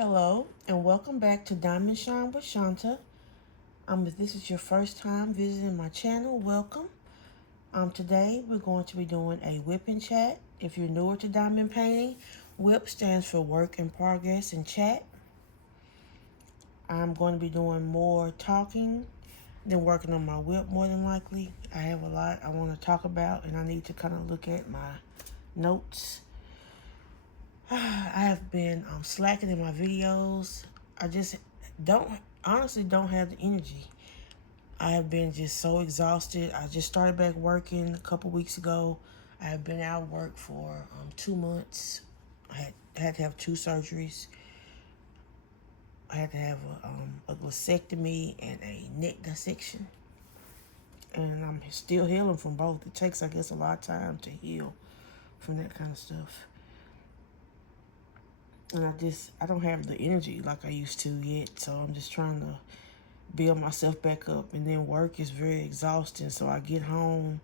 Hello, and welcome back to Diamond Shine with Shanta. If this is your first time visiting my channel, welcome. Today we're going to be doing a WIP and chat. If you're newer to diamond painting, WIP stands for Work in Progress and Chat. I'm going to be doing more talking than working on my WIP more than likely. I have a lot I want to talk about, and I need to kind of look at my notes. I have been slacking in my videos. I just honestly don't have the energy. I have been just so exhausted. I just started back working a couple weeks ago. I have been out of work for 2 months. I had to have 2 surgeries. I had to have a glycectomy and a neck dissection. And I'm still healing from both. It takes, I guess, a lot of time to heal from that kind of stuff. And I don't have the energy like I used to yet. So I'm just trying to build myself back up. And then work is very exhausting. So I get home.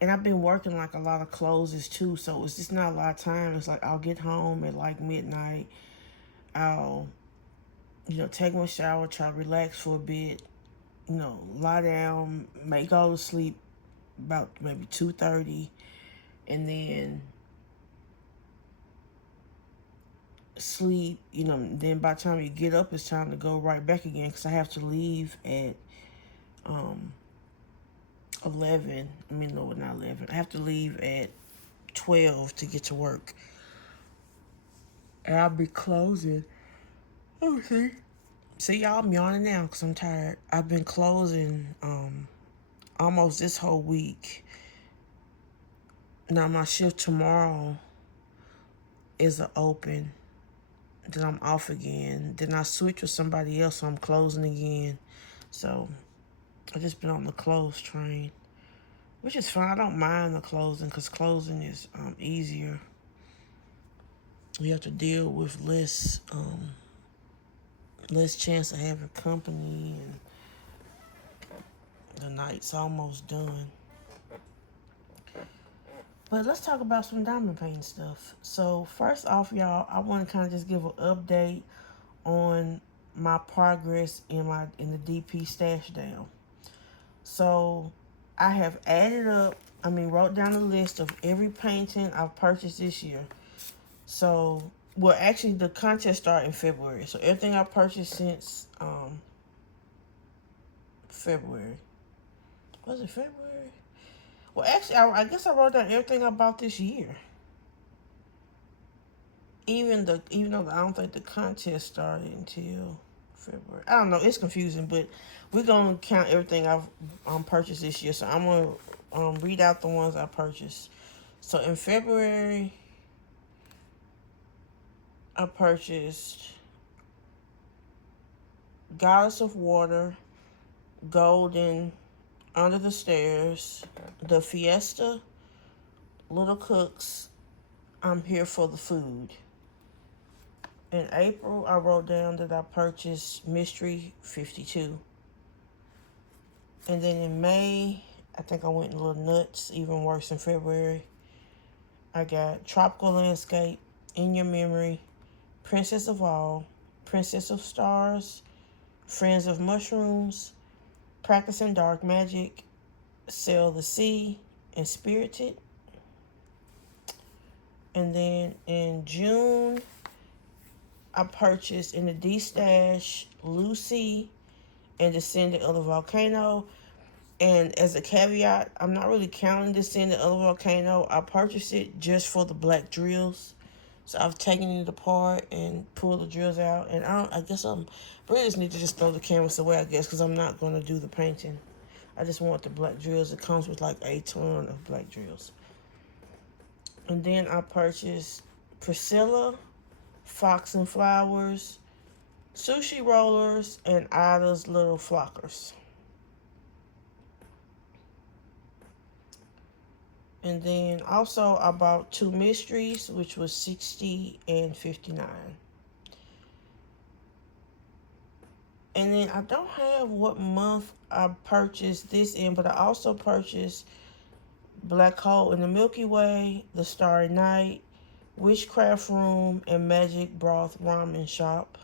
And I've been working like a lot of closes too. So it's just not a lot of time. It's like I'll get home at like midnight. I'll, take my shower, try to relax for a bit. Lie down, may go to sleep about maybe 2:30. And then sleep, then by the time you get up, it's time to go right back again because I have to leave at 11. No, not 11. I have to leave at 12 to get to work. And I'll be closing. Oh, see, y'all, I'm yawning now because I'm tired. I've been closing almost this whole week. Now, my shift tomorrow is an open. Then I'm off again. Then I switch with somebody else, so I'm closing again. So I've just been on the close train, which is fine. I don't mind the closing because closing is easier. You have to deal with less chance of having company, and the night's almost done. But let's talk about some diamond painting stuff. So first off, y'all, I want to kind of just give an update on my progress in the DP stash down. So I have wrote down a list of every painting I've purchased this year. So, well, actually, the contest started in February. So everything I purchased since February. Was it February? Well, actually, I guess I wrote down everything I bought this year. Even though I don't think the contest started until February. I don't know. It's confusing, but we're gonna count everything I've purchased this year. So I'm gonna read out the ones I purchased. So in February, I purchased Goddess of Water, Golden, Under the Stairs, The Fiesta, Little Cooks, I'm Here for the Food. In April, I wrote down that I purchased Mystery 52. And then in May, I think I went a little nuts, even worse than February. I got Tropical Landscape, In Your Memory, Princess of All, Princess of Stars, Friends of Mushrooms, Practicing Dark Magic, Sail the Sea, and Spirited. And then in June, I purchased in the D-Stash Lucy and Descendant of the Volcano. And as a caveat, I'm not really counting Descendant of the Volcano. I purchased it just for the black drills. So I've taken it apart and pulled the drills out. And I guess I really just need to just throw the canvas away, I guess, because I'm not going to do the painting. I just want the black drills. It comes with like a ton of black drills. And then I purchased Priscilla, Fox and Flowers, Sushi Rollers, and Ida's Little Flockers. And then also I bought 2 mysteries, which was $60 and $59. And then I don't have what month I purchased this in, but I also purchased Black Hole in the Milky Way, The Starry Night, Witchcraft Room, and Magic Broth Ramen Shop.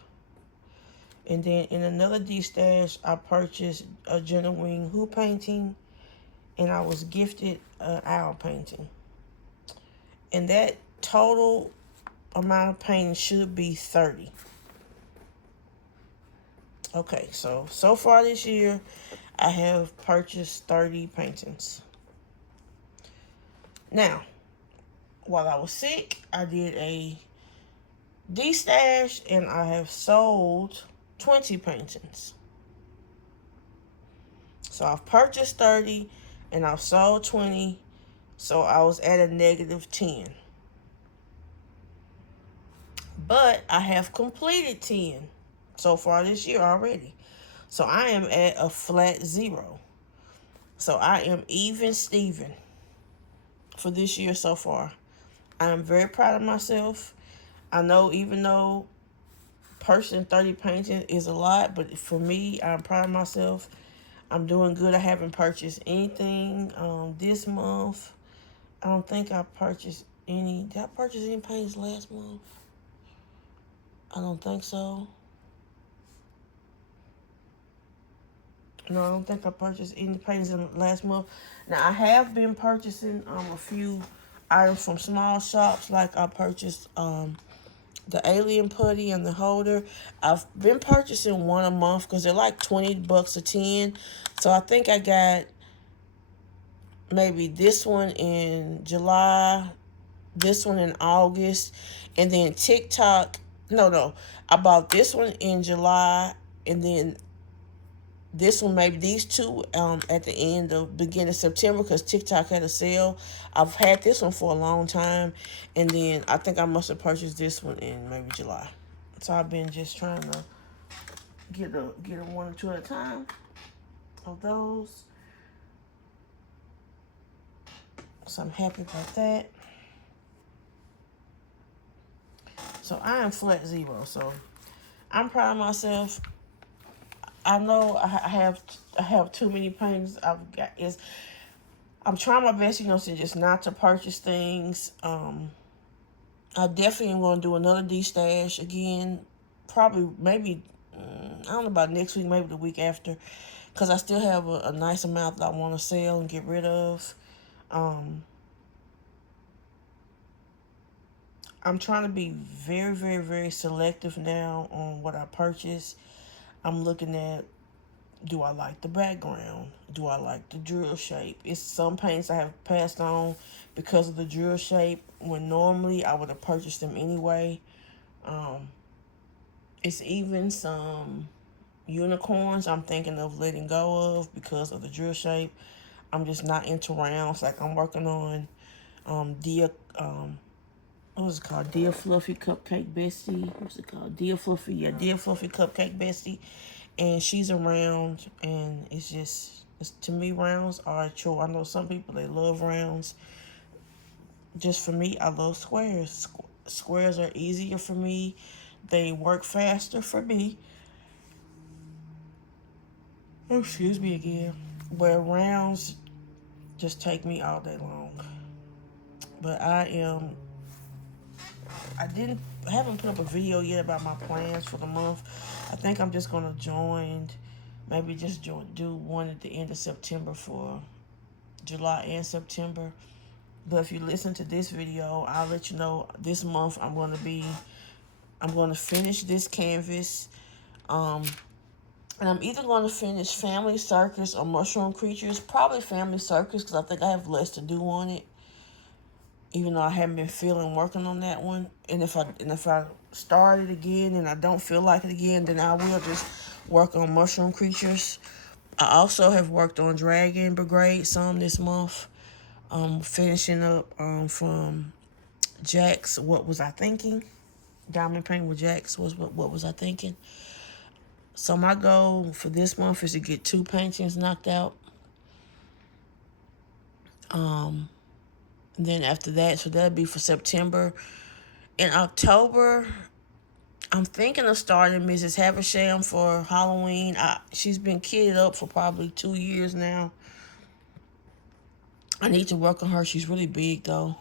And then in another D-stash, I purchased a genuine Who painting, and I was gifted an owl painting. And that total amount of painting should be 30. Okay, so far this year, I have purchased 30 paintings. Now, while I was sick, I did a D-stash, and I have sold 20 paintings. So I've purchased 30, and I've sold 20, so I was at a negative 10. But I have completed 10 so far this year already. So I am at a flat 0. So I am even Steven for this year so far. I am very proud of myself. I know even though purchasing 30 paintings is a lot, but for me, I'm proud of myself. I'm doing good. I haven't purchased anything this month. I don't think I purchased any. Did I purchase any paintings last month? I don't think so. No, I don't think I purchased any paintings in the last month. Now, I have been purchasing a few items from small shops. Like I purchased the alien putty and the holder. I've been purchasing one a month because they're like $20 a 10. So I think I got maybe this one in July, this one in August, and then TikTok. No, I bought this one in July, and then this one, maybe these two at the beginning of September, because TikTok had a sale. I've had this one for a long time, and then I think I must have purchased this one in maybe July. So I've been just trying to get a one or two at a time of those. So I'm happy about that. So I am flat 0. So I'm proud of myself. I know I have too many paintings. I'm trying my best, to just not to purchase things. I definitely am going to do another D-stash again. Probably, maybe, I don't know about next week, maybe the week after. Because I still have a nice amount that I want to sell and get rid of. I'm trying to be very, very, very selective now on what I purchase. I'm looking at, do I like the background? Do I like the drill shape? It's some paints I have passed on because of the drill shape, when normally I would have purchased them anyway. It's even some unicorns I'm thinking of letting go of because of the drill shape. I'm just not into rounds. Like I'm working on what was it called? Dear Fluffy Cupcake Bestie. What's it called? Dear Fluffy. Yeah, Dear Fluffy Cupcake Bestie. And she's around, and to me, rounds are a chore. I know some people, they love rounds. Just for me, I love squares. Squares are easier for me. They work faster for me. Oh, excuse me again. Where rounds just take me all day long. But I haven't put up a video yet about my plans for the month. I think I'm just going to do one at the end of September for July and September. But if you listen to this video, I'll let you know this month I'm going to finish this canvas. And I'm either going to finish Family Circus or Mushroom Creatures. Probably Family Circus, because I think I have less to do on it, even though I haven't been feeling working on that one. And if I start it again and I don't feel like it again, then I will just work on Mushroom Creatures. I also have worked on Dragon Brigade some this month. Finishing up from Jack's What Was I Thinking? Diamond Paint with Jack's What Was I Thinking? So my goal for this month is to get 2 paintings knocked out. And then after that, so that'll be for September. In October, I'm thinking of starting Mrs. Havisham for Halloween. She's been kitted up for probably 2 years now. I need to work on her. She's really big, though.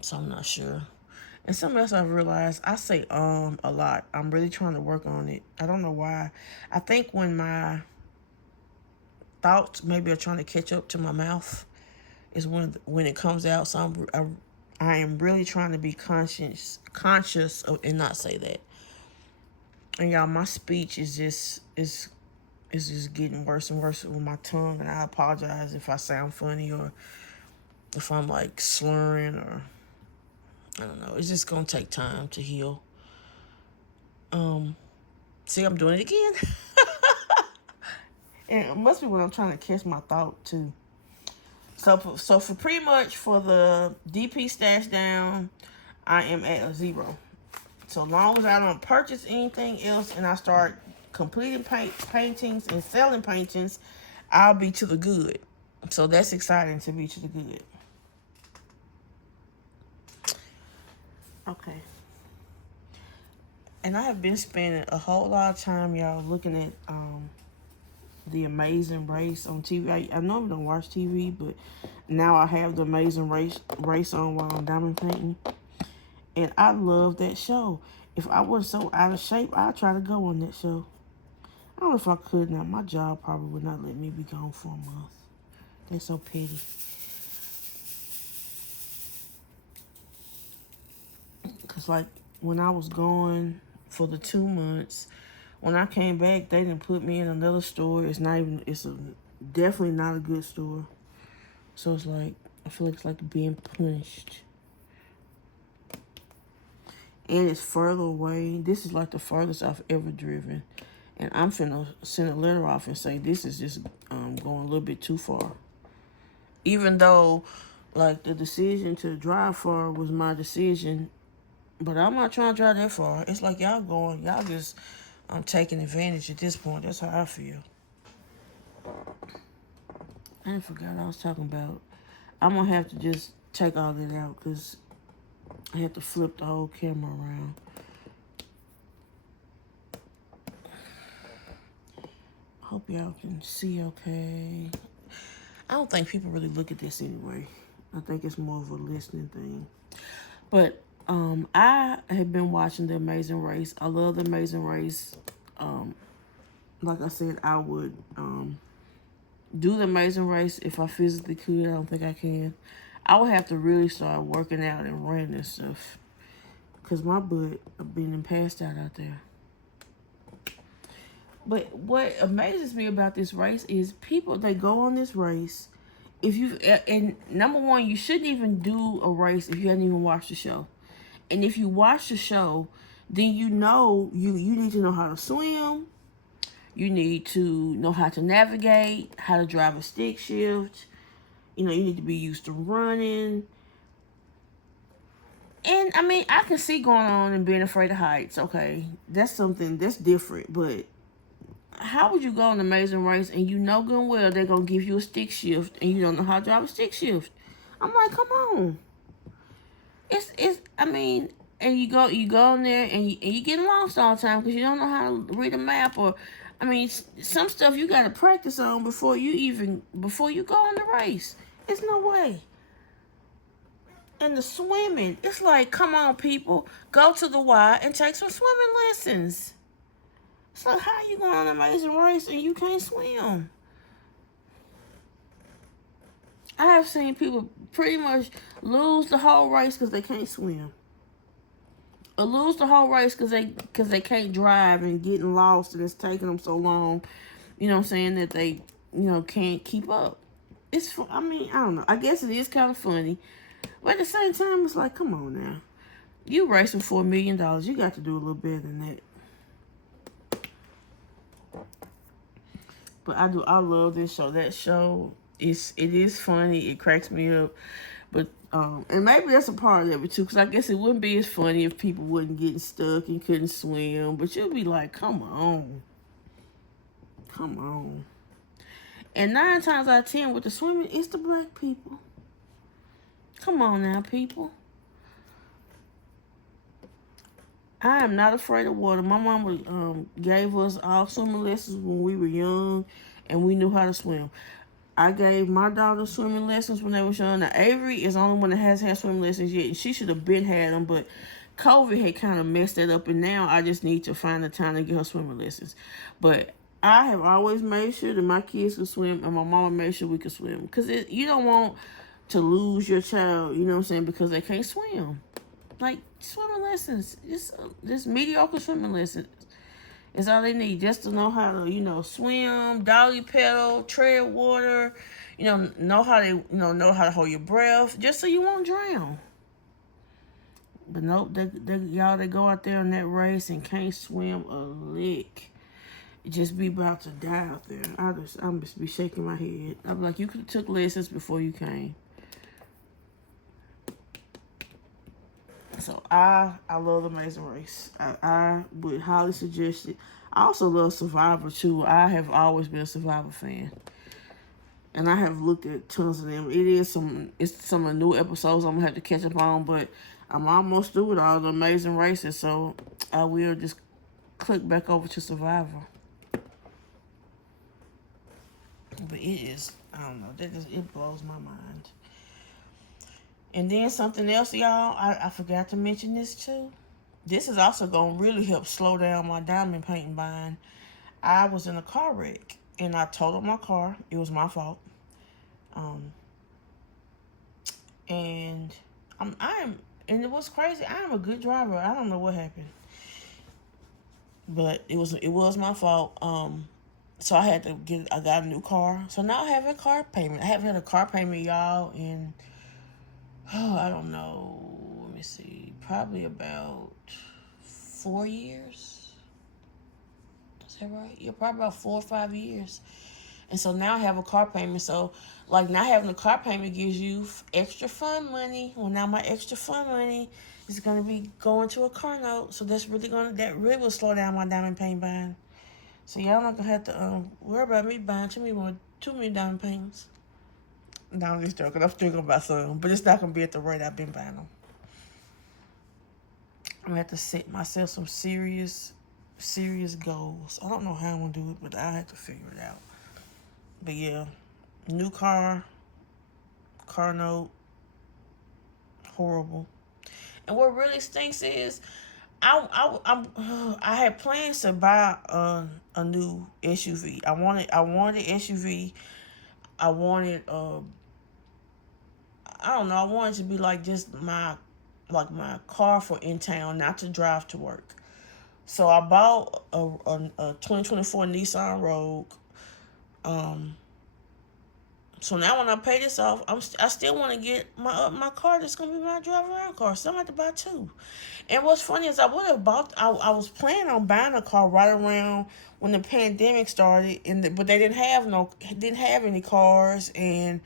So I'm not sure. And something else I've realized, I say a lot. I'm really trying to work on it. I don't know why. I think when my thoughts maybe are trying to catch up to my mouth is when it comes out. So I am really trying to be conscious of, and not say that. And y'all, my speech is just getting worse and worse with my tongue, and I apologize if I sound funny or if I'm like slurring, or I don't know. It's just gonna take time to heal. See, I'm doing it again. And it must be when I'm trying to catch my thought too. So for pretty much for the DP stash down, I am at a 0. So long as I don't purchase anything else and I start completing paintings and selling paintings, I'll be to the good. So that's exciting, to be to the good. Okay. And I have been spending a whole lot of time, y'all, looking at The Amazing Race on TV. I normally don't watch TV, but now I have The Amazing Race on while I'm diamond painting. And I love that show. If I was so out of shape, I'd try to go on that show. I don't know if I could now. My job probably would not let me be gone for a month. That's so petty. Because, like, when I was gone for the 2 months, when I came back, they didn't put me in another store. It's definitely not a good store. So it's like, I feel like it's like being punished. And it's further away. This is like the furthest I've ever driven. And I'm finna send a letter off and say this is just going a little bit too far. Even though, like, the decision to drive far was my decision, but I'm not trying to drive that far. It's like y'all just taking advantage at this point. That's how I feel. I forgot what I was talking about. I'm going to have to just take all that out because I have to flip the whole camera around. Hope y'all can see okay. I don't think people really look at this anyway. I think it's more of a listening thing. But I have been watching The Amazing Race. I love The Amazing Race. Like I said, I would do The Amazing Race if I physically could. I don't think I can. I would have to really start working out and running and stuff. Because my butt been passed out there. But what amazes me about this race is people, they go on this race. And number one, you shouldn't even do a race if you hadn't even watched the show. And if you watch the show, then you know you need to know how to swim. You need to know how to navigate, how to drive a stick shift. You need to be used to running. And, I mean, I can see going on and being afraid of heights. Okay, that's something that's different. But how would you go on an Amazing Race and you know good and well they're going to give you a stick shift and you don't know how to drive a stick shift? I'm like, come on. I mean, and you go in there and you get lost all the time because you don't know how to read a map, or, I mean, some stuff you got to practice on before you go on the race. There's no way. And the swimming, it's like, come on, people, go to the Y and take some swimming lessons. It's like, how you going on an Amazing Race and you can't swim? I have seen people pretty much lose the whole race because they can't swim. Or lose the whole race because they can't drive and getting lost and it's taking them so long, you know what I'm saying, that they, can't keep up. I don't know. I guess it is kind of funny. But at the same time, it's like, come on now. You racing for $1 million. You got to do a little better than that. But I love this show. That show, it is funny. It cracks me up. But, and maybe that's a part of it too, because I guess it wouldn't be as funny if people wasn't getting stuck and couldn't swim. But you'll be like, come on. Come on. And 9 times out of 10 with the swimming, it's the black people. Come on now, people. I am not afraid of water. My mama gave us all swimming lessons when we were young, and we knew how to swim. I gave my daughter swimming lessons when they were young. Now, Avery is the only one that has had swimming lessons yet. She should have been had them, but COVID had kind of messed that up, and now I just need to find the time to get her swimming lessons. But I have always made sure that my kids could swim, and my mama made sure we could swim. Because you don't want to lose your child, you know what I'm saying, because they can't swim. Like, swimming lessons, just mediocre swimming lessons. It's all they need, just to know how to, swim, dolly paddle, tread water, know how to, know how to hold your breath, just so you won't drown. But nope, they go out there in that race and can't swim a lick. Just be about to die out there. I'm just be shaking my head. I'm like, you could have took lessons before you came. So I love The Amazing Race. I would highly suggest it. I also love Survivor too. I have always been a Survivor fan, and I have looked at tons of them. It's some of the new episodes I'm gonna have to catch up on, but I'm almost through with all the Amazing Races, so I will just click back over to Survivor. But it is, I don't know, it blows my mind. And then something else, y'all, I forgot to mention this too. This is also going to really help slow down my diamond painting bind. I was in a car wreck, and I totaled my car. It was my fault. And and it was crazy. I am a good driver. I don't know what happened, but it was my fault. So I got a new car. So now I have a car payment. I haven't had a car payment, y'all, in, I don't know. Let me see. Probably about 4 years. Is that right? Yeah, probably about 4 or 5 years. And so now I have a car payment. So, like, now having a car payment gives you extra fund money. Well, now my extra fund money is going to be going to a car note. So that really will slow down my diamond paint buying. So y'all not going to have to worry about me buying too many diamond paints. No, I'm just joking. I'm still going to buy some. But it's not going to be at the rate I've been buying them. I'm going to have to set myself some serious goals. I don't know how I'm going to do it, but I have to figure it out. But yeah, new car note, horrible. And what really stinks is I had plans to buy a new SUV. I wanted an SUV. I wanted I don't know. I wanted to be like just my car for in town, not to drive to work. So I bought a 2024 Nissan Rogue. So now when I pay this off, I still want to get my car that's gonna be my drive around car. So I'm gonna have to buy two. And what's funny is I would have bought. I was planning on buying a car right around when the pandemic started, but they didn't have any cars, and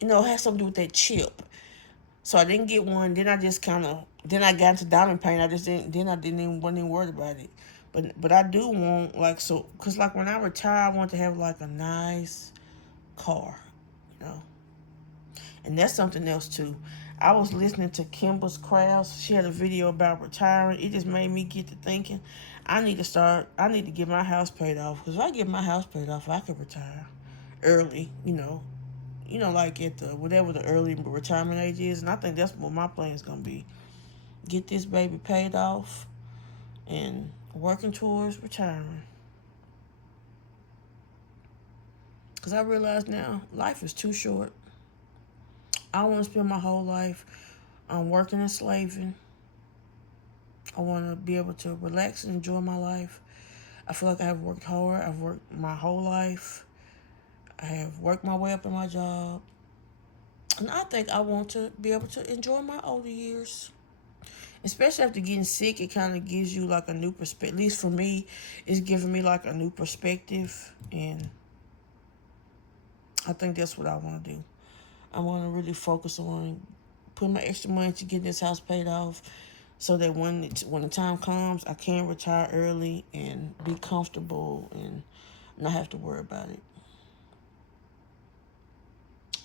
it had something to do with that chip. So I didn't get one. Then I got into diamond paint. I wasn't even worried about it. But I do want, because when I retire, I want to have like a nice car. And that's something else too. I was listening to Kimber's Crafts. She had a video about retiring. It just made me get to thinking, I need to get my house paid off. Because if I get my house paid off, I could retire early, like at whatever the early retirement age is. And I think that's what my plan is going to be. Get this baby paid off and working towards retiring. Because I realize now, life is too short. I don't want to spend my whole life working and slaving. I want to be able to relax and enjoy my life. I feel like I have worked hard. I've worked my whole life. I have worked my way up in my job. And I think I want to be able to enjoy my older years. Especially after getting sick, it kind of gives you like a new perspective. At least for me, it's giving me like a new perspective. And I think that's what I want to do. I want to really focus on putting my extra money to get this house paid off, so that when the time comes, I can retire early and be comfortable and not have to worry about it.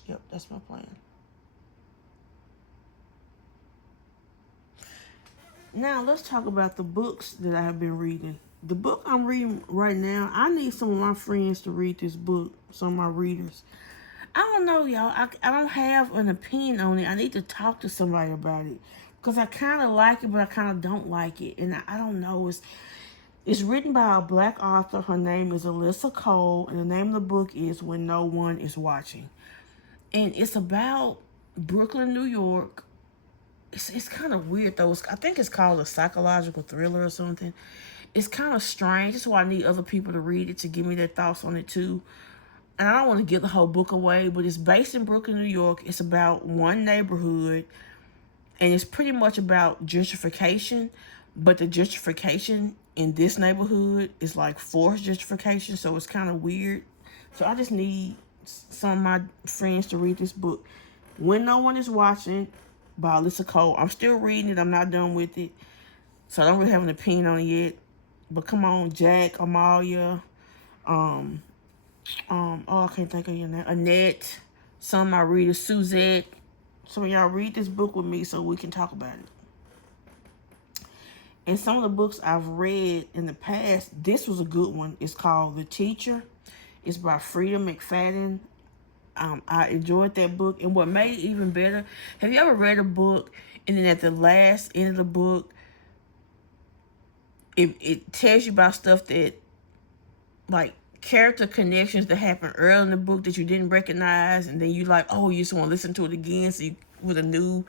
Yep, that's my plan. Now let's talk about the books that I have been reading. The book I'm reading right now, I need some of my friends to read this book, some of my readers. I don't know, y'all. I don't have an opinion on it. I need to talk to somebody about it. Because I kind of like it, but I kind of don't like it. And I don't know. It's written by a black author. Her name is Alyssa Cole. And the name of the book is When No One Is Watching. And it's about Brooklyn, New York. It's kind of weird, though. I think it's called a psychological thriller or something. It's kind of strange. That's why I need other people to read it to give me their thoughts on it, too. And I don't want to give the whole book away, but it's based in Brooklyn, New York. It's about one neighborhood, and it's pretty much about gentrification, but the gentrification in this neighborhood is like forced gentrification, so it's kind of weird. So I just need some of my friends to read this book. When No One Is Watching by Alyssa Cole. I'm still reading it. I'm not done with it, so I don't really have an opinion on it yet. But come on, Jack, Amalia, oh, I can't think of your name. Annette, some of my readers, Suzette. Some of y'all read this book with me so we can talk about it. And some of the books I've read in the past, this was a good one. It's called The Teacher. It's by Freida McFadden. I enjoyed that book. And what made it even better, have you ever read a book and then at the last end of the book, it tells you about stuff that, like, character connections that happened early in the book that you didn't recognize, and then you like, oh, you just want to listen to it again with a new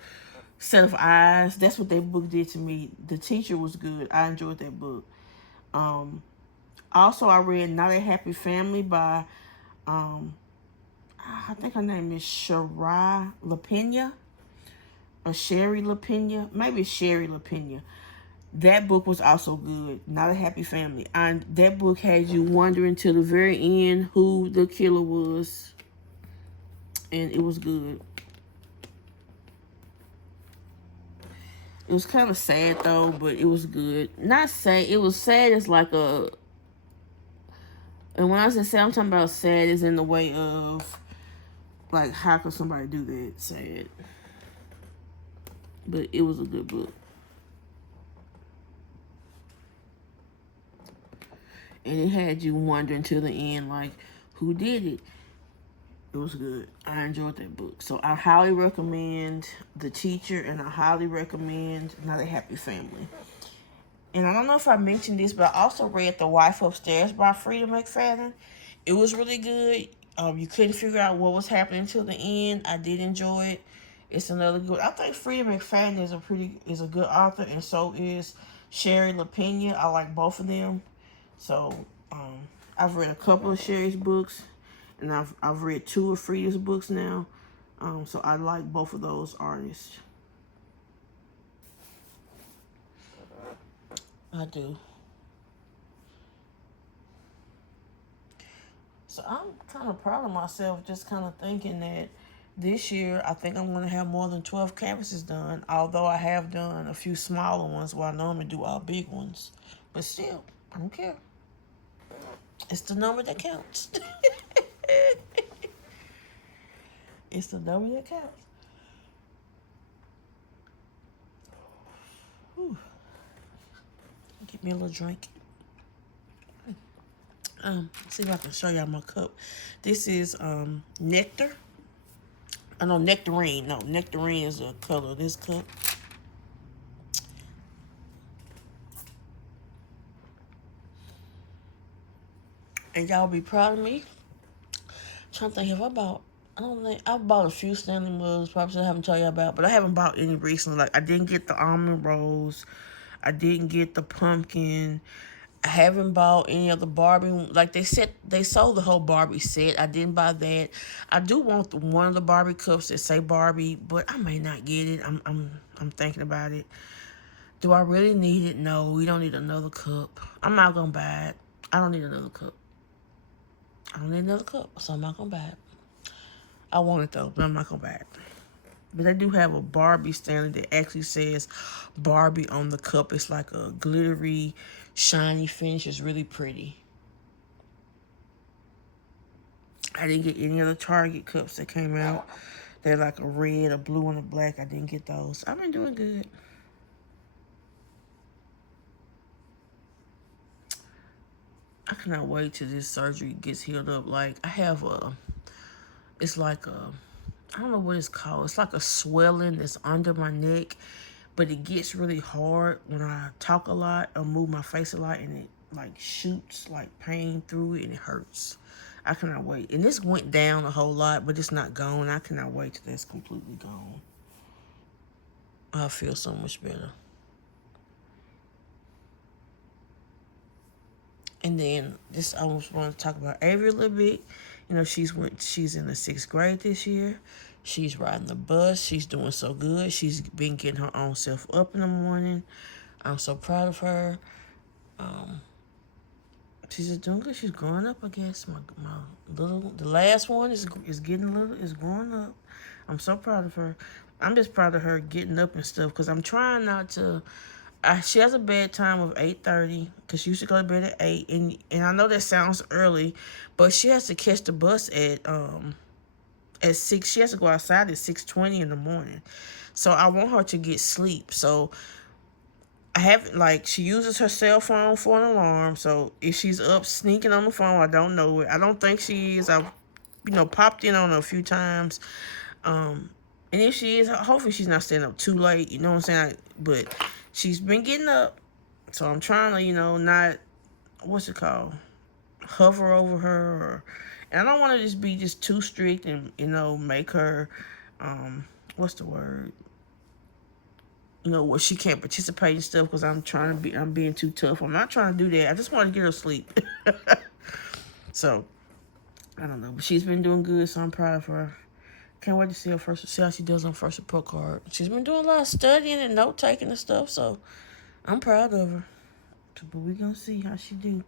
set of eyes. That's what that book did to me. The Teacher was good. I enjoyed that book. Also, I read Not a Happy Family by, I think her name is Shari Lapena, or Shari Lapena. Maybe it's Shari Lapena. That book was also good. Not a Happy Family. And that book had you wondering till the very end who the killer was. And it was good. It was kind of sad, though, but it was good. Not sad. It was sad as like a... And when I say sad, I'm talking about sad as in the way of... Like, how could somebody do that? Sad. But it was a good book. And it had you wondering till the end, like, who did it? It was good. I enjoyed that book. So I highly recommend The Teacher, and I highly recommend Not a Happy Family. And I don't know if I mentioned this, but I also read The Wife Upstairs by Freida McFadden. It was really good. You couldn't figure out what was happening till the end. I did enjoy it. It's another good. I think Freida McFadden is a good author, and so is Shari Lapena. I like both of them. So, I've read a couple of Shari's books, and I've read 2 of Freida's books now. So I like both of those artists. I do. So I'm kind of proud of myself, just kind of thinking that this year I think I'm going to have more than 12 canvases done, although I have done a few smaller ones where I normally do all big ones. But still, I don't care. It's the number that counts. It's the number that counts. Whew. Get me a little drink. See if I can show y'all my cup. This is nectar. I know nectarine. No, nectarine is the color of this cup. And y'all be proud of me. I'm trying to think if I bought. I don't think I bought a few Stanley mugs. Probably I haven't told y'all about, but I haven't bought any recently. Like I didn't get the almond rolls. I didn't get the pumpkin. I haven't bought any of the Barbie. Like they sold the whole Barbie set. I didn't buy that. I do want one of the Barbie cups that say Barbie, but I may not get it. I'm thinking about it. Do I really need it? No, we don't need another cup. I'm not gonna buy it. I don't need another cup. I don't need another cup, so I'm not gonna buy it. I want it though, but I'm not gonna buy it. But they do have a Barbie Stanley that actually says Barbie on the cup. It's like a glittery, shiny finish. It's really pretty. I didn't get any of the Target cups that came out. They're like a red, a blue, and a black. I didn't get those. I've been doing good. I cannot wait till this surgery gets healed up. Like, I have it's like I don't know what it's called. It's like a swelling that's under my neck, but it gets really hard when I talk a lot or move my face a lot, and it like shoots like pain through it and it hurts. I cannot wait. And this went down a whole lot, but it's not gone. I cannot wait till that's completely gone. I feel so much better. And then this, I was want to talk about Avery a little bit. You know, she's in the 6th grade this year. She's riding the bus. She's doing so good. She's been getting her own self up in the morning. I'm so proud of her. She's just doing good. She's growing up, I guess. The last one is growing up. I'm so proud of her. I'm just proud of her getting up and stuff, because I'm trying not to. She has a bedtime of 8:30, because she used to go to bed at 8, and I know that sounds early, but she has to catch the bus at 6. She has to go outside at 6:20 in the morning, so I want her to get sleep. So I haven't, like, she uses her cell phone for an alarm, so if she's up sneaking on the phone, I don't know it. I don't think she is. I've popped in on her a few times. And if she is, hopefully she's not staying up too late, you know what I'm saying? But she's been getting up, so I'm trying to, not, what's it called, hover over her. And I don't want to just be too strict and, make her, what's the word? Where she can't participate and stuff, because I'm being too tough. I'm not trying to do that. I just want to get her sleep. So, I don't know. But she's been doing good, so I'm proud of her. Can't wait to see how she does on first report card. She's been doing a lot of studying and note taking and stuff, so I'm proud of her. But we're gonna see how she do.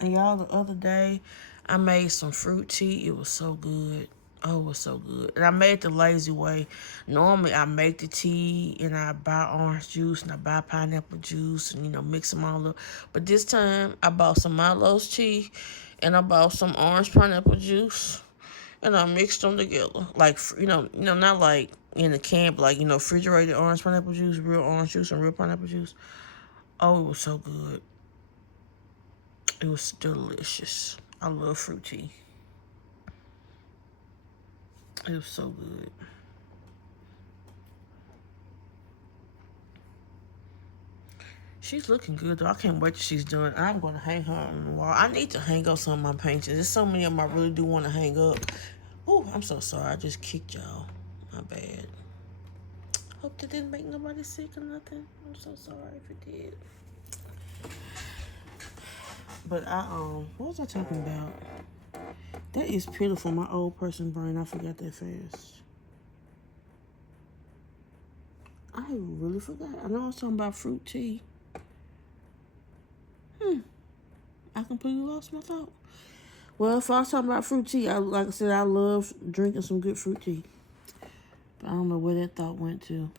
And y'all, the other day, I made some fruit tea. It was so good. Oh, it was so good. And I made it the lazy way. Normally, I make the tea and I buy orange juice and I buy pineapple juice and, mix them all up. But this time, I bought some Milo's tea and I bought some orange pineapple juice and I mixed them together. Like, not like in a can, but like, refrigerated orange pineapple juice, real orange juice and real pineapple juice. Oh, it was so good. It was delicious. I love fruit tea. It was so good. She's looking good, though. I can't wait till she's done. I'm going to hang her on the wall. I need to hang up some of my paintings. There's so many of them I really do want to hang up. Oh, I'm so sorry. I just kicked y'all. My bad. Hope that didn't make nobody sick or nothing. I'm so sorry if it did. But what was I talking about? That is pitiful, my old person brain. I forgot that fast. I really forgot. I know I was talking about fruit tea. I completely lost my thought. Well, if I was talking about fruit tea, like I said, I love drinking some good fruit tea. But I don't know where that thought went to.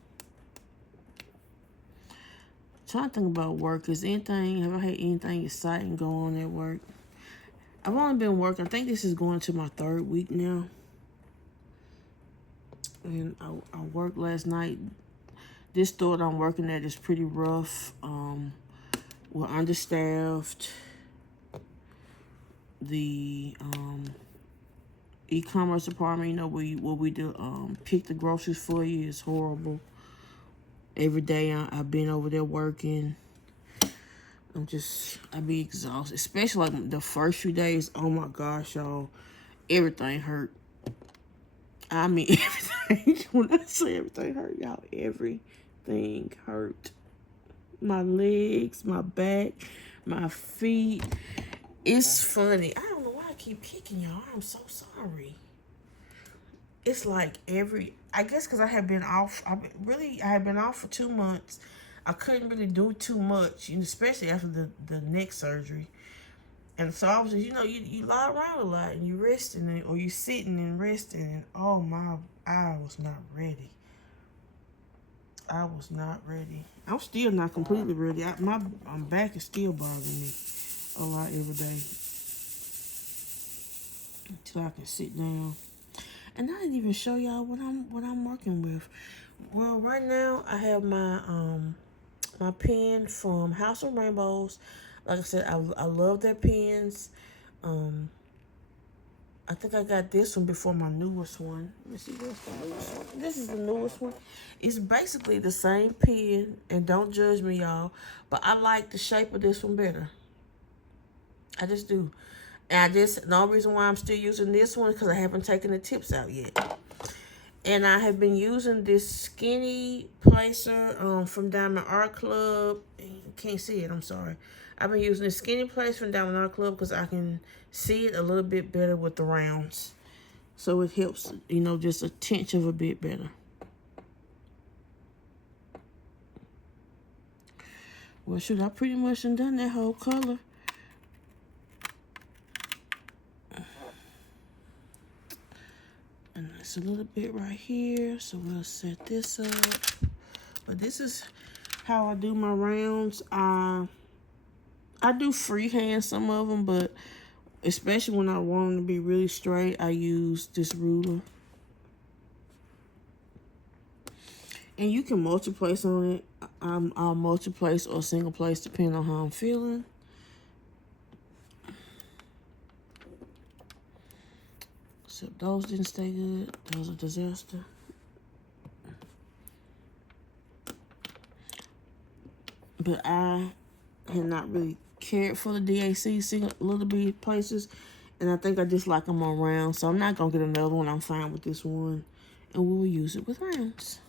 Trying to think about work. Have I had anything exciting go on at work? I've only been working. I think this is going to my 3rd week now. And I worked last night. This store that I'm working at is pretty rough. We're understaffed. The e-commerce department, where we do pick the groceries for you, is horrible. Every day I've been over there working. I be exhausted, especially like the first few days. Oh my gosh, y'all, everything hurt. I mean, everything. When I say everything hurt, y'all, everything hurt. My legs, my back, my feet. It's funny. I don't know why I keep kicking y'all. I'm so sorry. It's like I guess because I have been off. I have been off for 2 months. I couldn't really do too much, especially after the neck surgery. And so I was just, you lie around a lot and you resting, or you sitting and resting. And oh my, I was not ready. I'm still not completely ready. My back is still bothering me a lot every day until I can sit down. And I didn't even show y'all what I'm working with. Well, right now I have my my pen from House of Rainbows. Like I said, I love their pens. Um, I think I got this one before my newest one. Let me see, what's the newest one? This is the newest one. It's basically the same pen, and don't judge me, y'all, but I like the shape of this one better. I just do. And the only reason why I'm still using this one is because I haven't taken the tips out yet. And I have been using this skinny placer from Diamond Art Club. You can't see it, I'm sorry. I've been using this skinny placer from Diamond Art Club because I can see it a little bit better with the rounds. So it helps, just a tinge of a bit better. Well, shoot, I pretty much done that whole color. And it's a little bit right here, so we'll set this up. But this is how I do my rounds. I do freehand some of them, but especially when I want them to be really straight, I use this ruler. And you can multi-place on it. I'll multi-place or single place depending on how I'm feeling. Except those didn't stay good. Those are a disaster. But I had not really cared for the DAC single little bit places. And I think I just like them on rounds. So I'm not going to get another one. I'm fine with this one. And we'll use it with rounds.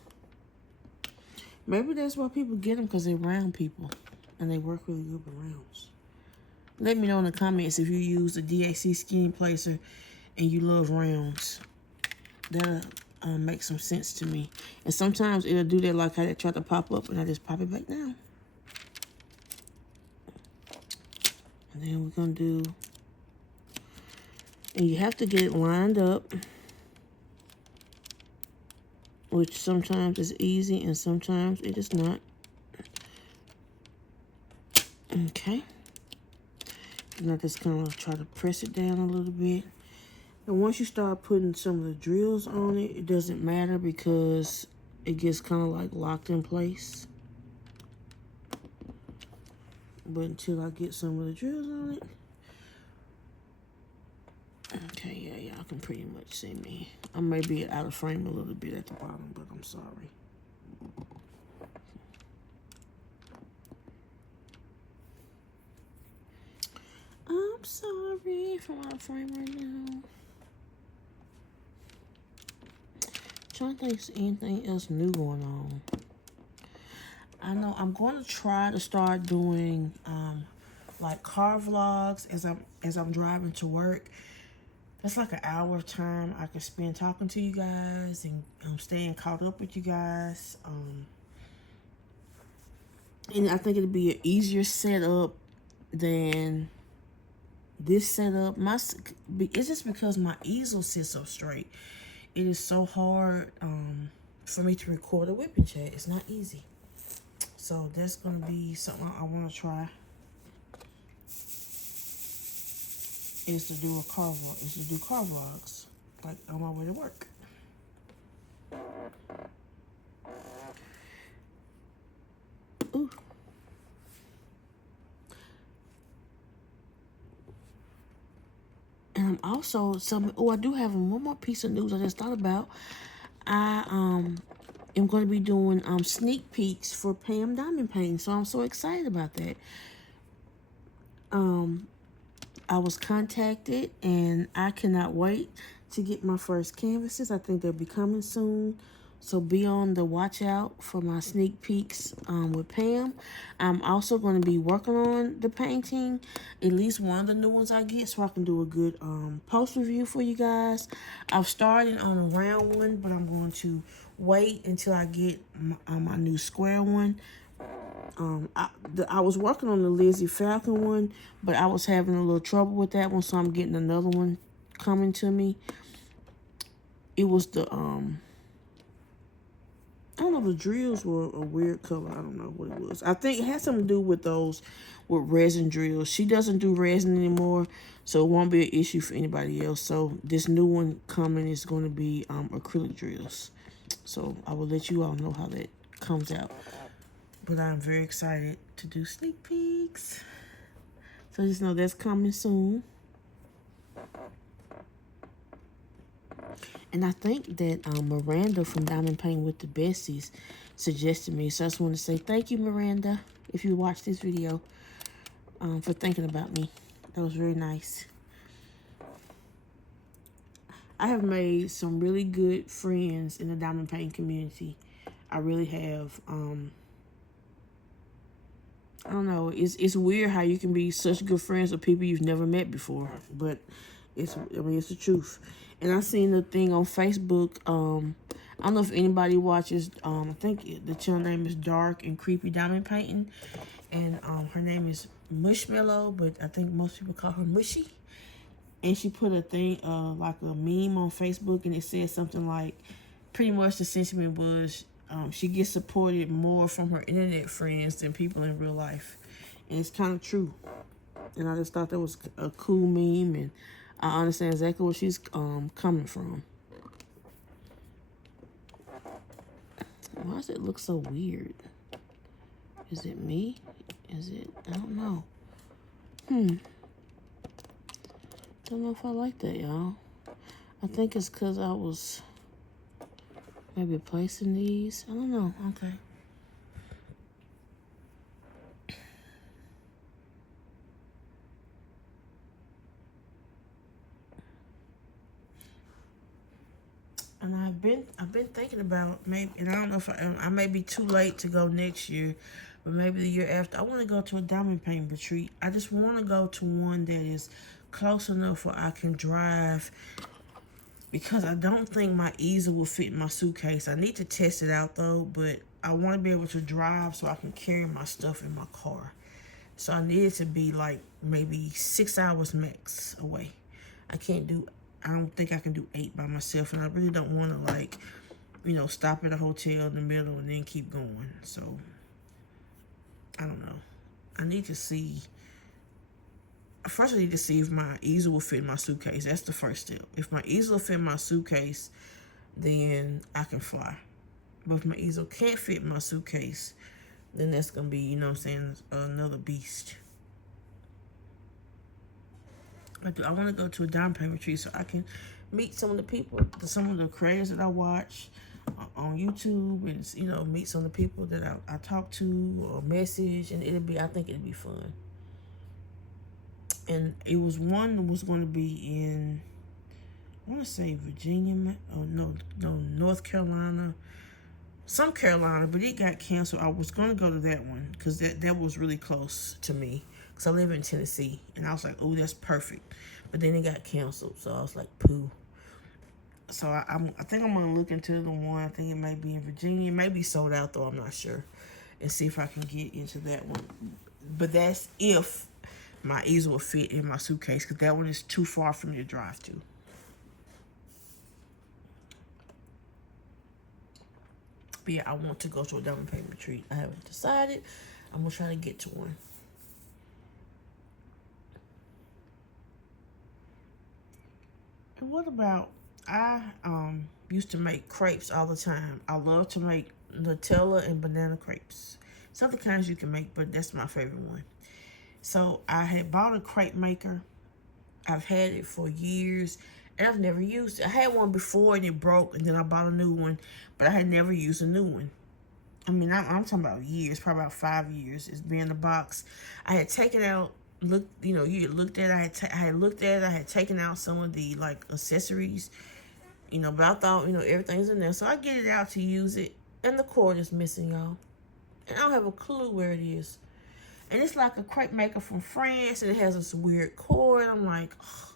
Maybe that's why people get them, because they're round people. And they work really good with rounds. Let me know in the comments if you use the DAC skinny placer and you love rounds. That'll make some sense to me. And sometimes it'll do that like how they try to pop up and I just pop it back down. And then we're going to do... And you have to get it lined up. Which sometimes is easy and sometimes it is not. Okay. And I just kind of try to press it down a little bit. And once you start putting some of the drills on it, it doesn't matter because it gets kind of like locked in place. But until I get some of the drills on it. Okay, yeah, y'all can pretty much see me. I may be out of frame a little bit at the bottom, but I'm sorry. I'm sorry if I'm out of frame right now. Trying to think if there's anything else new going on. I know I'm going to try to start doing like car vlogs as I'm driving to work. That's like an hour of time I can spend talking to you guys and staying caught up with you guys. And I think it'll be an easier setup than this setup. It's just because my easel sits up straight. It is so hard for me to record a whipping chat. It's not easy. So that's going to be something I want to try. Is to do car vlogs, like on my way to work. Ooh. And I'm also I do have one more piece of news I just thought about. I am going to be doing sneak peeks for Pam Diamond Painting, so I'm so excited about that. I was contacted and I cannot wait to get my first canvases. I think they'll be coming soon. So be on the watch out for my sneak peeks with Pam. I'm also going to be working on the painting, at least one of the new ones I get, so I can do a good post review for you guys. I've started on a round one, but I'm going to wait until I get my new square one. I was working on the Lizzie Falcon one, but I was having a little trouble with that one, so I'm getting another one coming to me. It was the, I don't know, the drills were a weird color. I don't know what it was. I think it had something to do with those, with resin drills. She doesn't do resin anymore, so it won't be an issue for anybody else. So this new one coming is going to be acrylic drills. So I will let you all know how that comes out. But I'm very excited to do sneak peeks. So just know that's coming soon. And I think that Miranda from Diamond Paint with the Besties suggested me. So I just want to say thank you, Miranda, if you watch this video, for thinking about me. That was very nice. I have made some really good friends in the Diamond Paint community. I really have. I don't know. It's weird how you can be such good friends with people you've never met before, but it's the truth. And I seen the thing on Facebook. I don't know if anybody watches. I think the channel name is Dark and Creepy Diamond Painting, and her name is Mushmallow, but I think most people call her Mushy. And she put a thing, like a meme on Facebook, and it said something like, pretty much the sentiment was, she gets supported more from her internet friends than people in real life. And it's kind of true. And I just thought that was a cool meme, and I understand exactly where she's coming from. Why does it look so weird? Is it me? Is it? I don't know. Don't know if I like that, y'all. I think it's because I was maybe placing these. I don't know. Okay. And I've been thinking about maybe, and I don't know if I may be too late to go next year, but maybe the year after. I want to go to a diamond paint retreat. I just want to go to one that is close enough where I can drive, because I don't think my easel will fit in my suitcase. I need to test it out though, but I want to be able to drive so I can carry my stuff in my car. So I need it to be like maybe 6 hours max away. I don't think I can do 8 by myself, and I really don't want to, like, stop at a hotel in the middle and then keep going. So I don't know. I need to see. First, I need to see if my easel will fit in my suitcase. That's the first step. If my easel will fit in my suitcase, then I can fly. But if my easel can't fit in my suitcase, then that's going to be, another beast. I want to go to a diamond paint retreat so I can meet some of the people, some of the creators that I watch on YouTube, and, meet some of the people that I talk to or message, and I think it'll be fun. And it was one that was going to be in, I want to say Virginia, North Carolina, some Carolina, but it got canceled. I was going to go to that one because that was really close to me, because I live in Tennessee, and I was like, oh, that's perfect. But then it got canceled, so I was like, poo. So I think I'm going to look into the one. I think it may be in Virginia. It may be sold out, though. I'm not sure. And see if I can get into that one. But that's if my easel will fit in my suitcase, because that one is too far for me to drive to. But yeah, I want to go to a diamond paint retreat. I haven't decided. I'm going to try to get to one. And what about, I used to make crepes all the time. I love to make Nutella and banana crepes. Some other kinds you can make, but that's my favorite one. So I had bought a crepe maker. I've had it for years, and I've never used it. I had one before, and it broke, and then I bought a new one, but I had never used a new one. I mean, I'm talking about years, probably about 5 years. It's been in the box. I had taken out, you had looked at it. I had looked at it. I had taken out some of the, like, accessories, but I thought, everything's in there. So I get it out to use it, and the cord is missing, y'all. And I don't have a clue where it is. And it's like a crepe maker from France, and it has this weird cord. I'm like, ugh.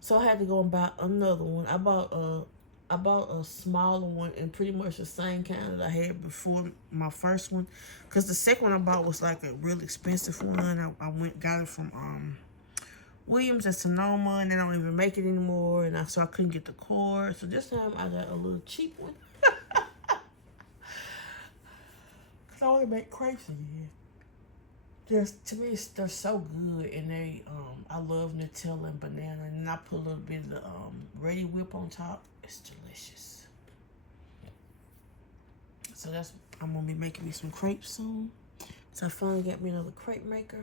So I had to go and buy another one. I bought a smaller one, and pretty much the same kind that I had before my first one. Because the second one I bought was like a real expensive one. I got it from Williams at Sonoma, and they don't even make it anymore. And so I couldn't get the cord. So this time I got a little cheap one. Because I want to make crepes again. To me, they're so good, and I love Nutella and banana, and I put a little bit of the ready whip on top. It's delicious. So that's, I'm gonna be making me some crepes soon. So I finally got me another crepe maker.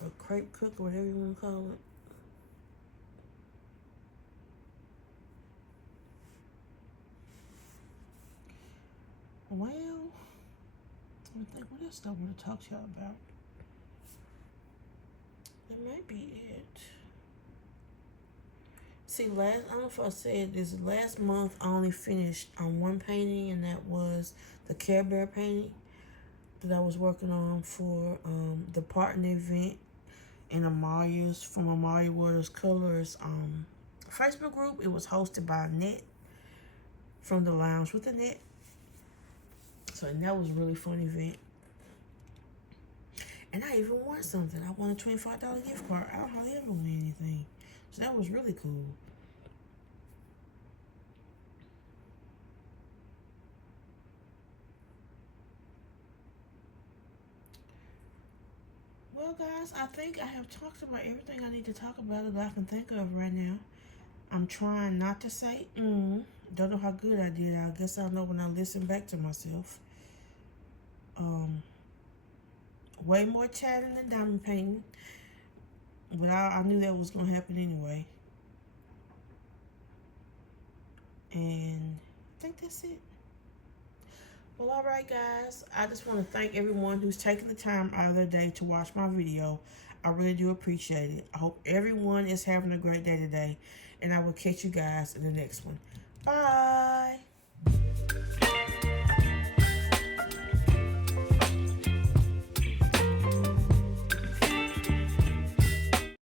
Or crepe cook, or whatever you want to call it. Well, let me think, what else do I want to talk to y'all about? That might be it. See, I don't know if I said this, last month I only finished on one painting, and that was the Care Bear painting that I was working on for the partner event in Amalia's, from Amalia Waters Colors Facebook group. It was hosted by Annette from the Lounge with Annette. So, and that was a really fun event. And I even won something. I won a $25 gift card. I don't hardly ever win anything. So that was really cool. Well, guys, I think I have talked about everything I need to talk about that I can think of right now. I'm trying not to say, don't know how good I did. I guess I'll know when I listen back to myself. Way more chatting than diamond painting. But I knew that was going to happen anyway. And I think that's it. Well, all right, guys. I just want to thank everyone who's taking the time out of their day to watch my video. I really do appreciate it. I hope everyone is having a great day today. And I will catch you guys in the next one. Bye.